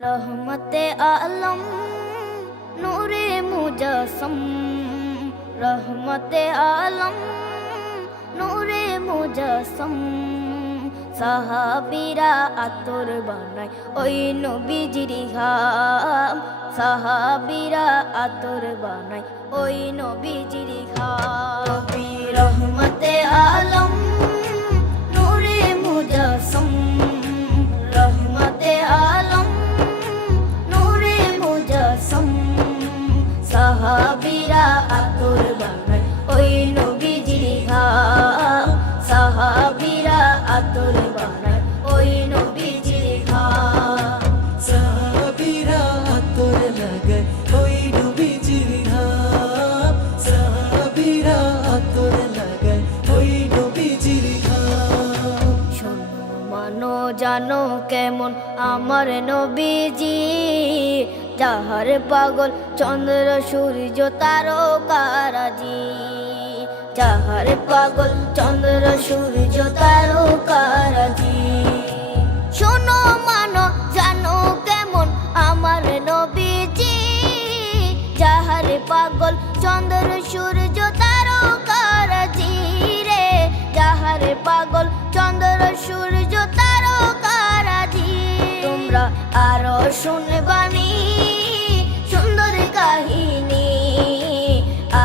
रहमते आलम नूरे मुजस्सम, रहमते आलम नूरे मुजस्सम। সাহাবীরা আতর বানায় ওই নবীজির ঘাম, সাহাবীরা আতর বানায় ওই নবীজির ঘাম। নবী রহমতে আলম নূরে মুজস্সম, রহমতে আলম নূরে মুজস্সম। সাহাবীরা আতর বানায় ওই নবীজির ঘাম, সাহাবীরা আতর বানায় ওই নবীজির ঘাম। সাহাবীরা আতর লাগায় ওই নবীজির ঘাম, সাহাবীরা আতর লাগায় ওই নবীজির ঘাম। শোনো মানো জানো কেমন আমার নবীজি, যাহার পাগল চন্দ্র সূর্য তারকারাজি, যাহার পাগল চন্দ্র সূর্য তারকারাজি। শোনো মানো জানো কেমন আমার নবীজি, যাহার পাগল চন্দ্র সূর্য তারকারাজি রে, যাহার পাগল চন্দ্র সূর্য তারকারাজি। তোমরা আরো শুনবানি সুন্দর কাহিনী,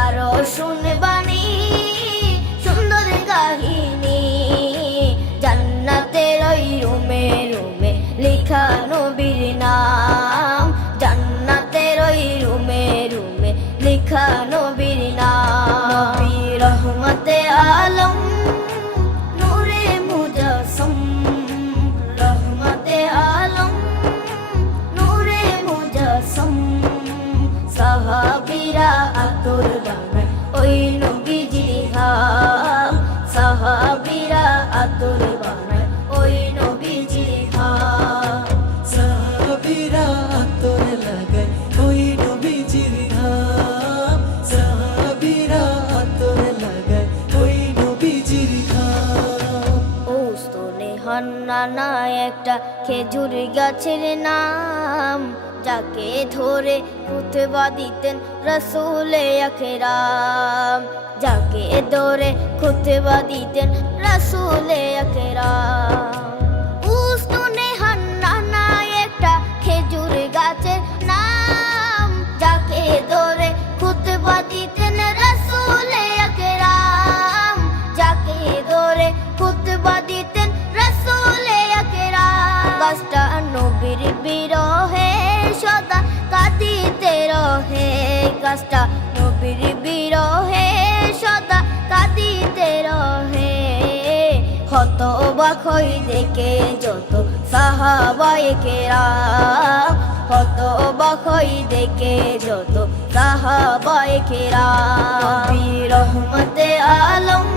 আরো শুনবানি সুন্দর কাহিনী। জান্নাতের ওই রুমে রুমে লেখা নবীর নাম, জান্নাতের ওই রুমে রুমে লেখা নবীর নাম। নবী রহমতে আলম নূরে মুজস্সম, রহমতে আলম নূরে মুজস্সম। সাহাবীরা আতর বানায় ওই নবীজির ঘাম, সাহাবীরা আতর বানায় ওই নবীজির ঘাম। সাহাবীরা আতর লাগায় ওই নবীজির ঘাম, সাহাবীরা আতর লাগায় ওই নবীজির ঘাম। ও স্তনে হান্নানা একটা খেজুর গাছের নাম, যাকে ধরে খুতবা দিতেন রাসূলে আকরাম, যাকে ধরে খুতবা দিতেন রাসূলে আকরাম। উস্তনে হান্নানা একটা খেজুর গাছের নাম, যাকে ধরে খুতবা দিতেন রাসূলে আকরাম, যাকে ধরে খুতবা দিতেন রাসূলে আকরাম। গাছটা নবীর বিরহে সদা কাঁদিতে রহে, গাছটা নবীর বিরহে সদা কাঁদিতে রহে। হতবাক হই দেখে যত সাহাবায়ে কেরাম, হতবাক হই দেখে যত সাহাবায়ে কেরাম। নবী রহমতে আলম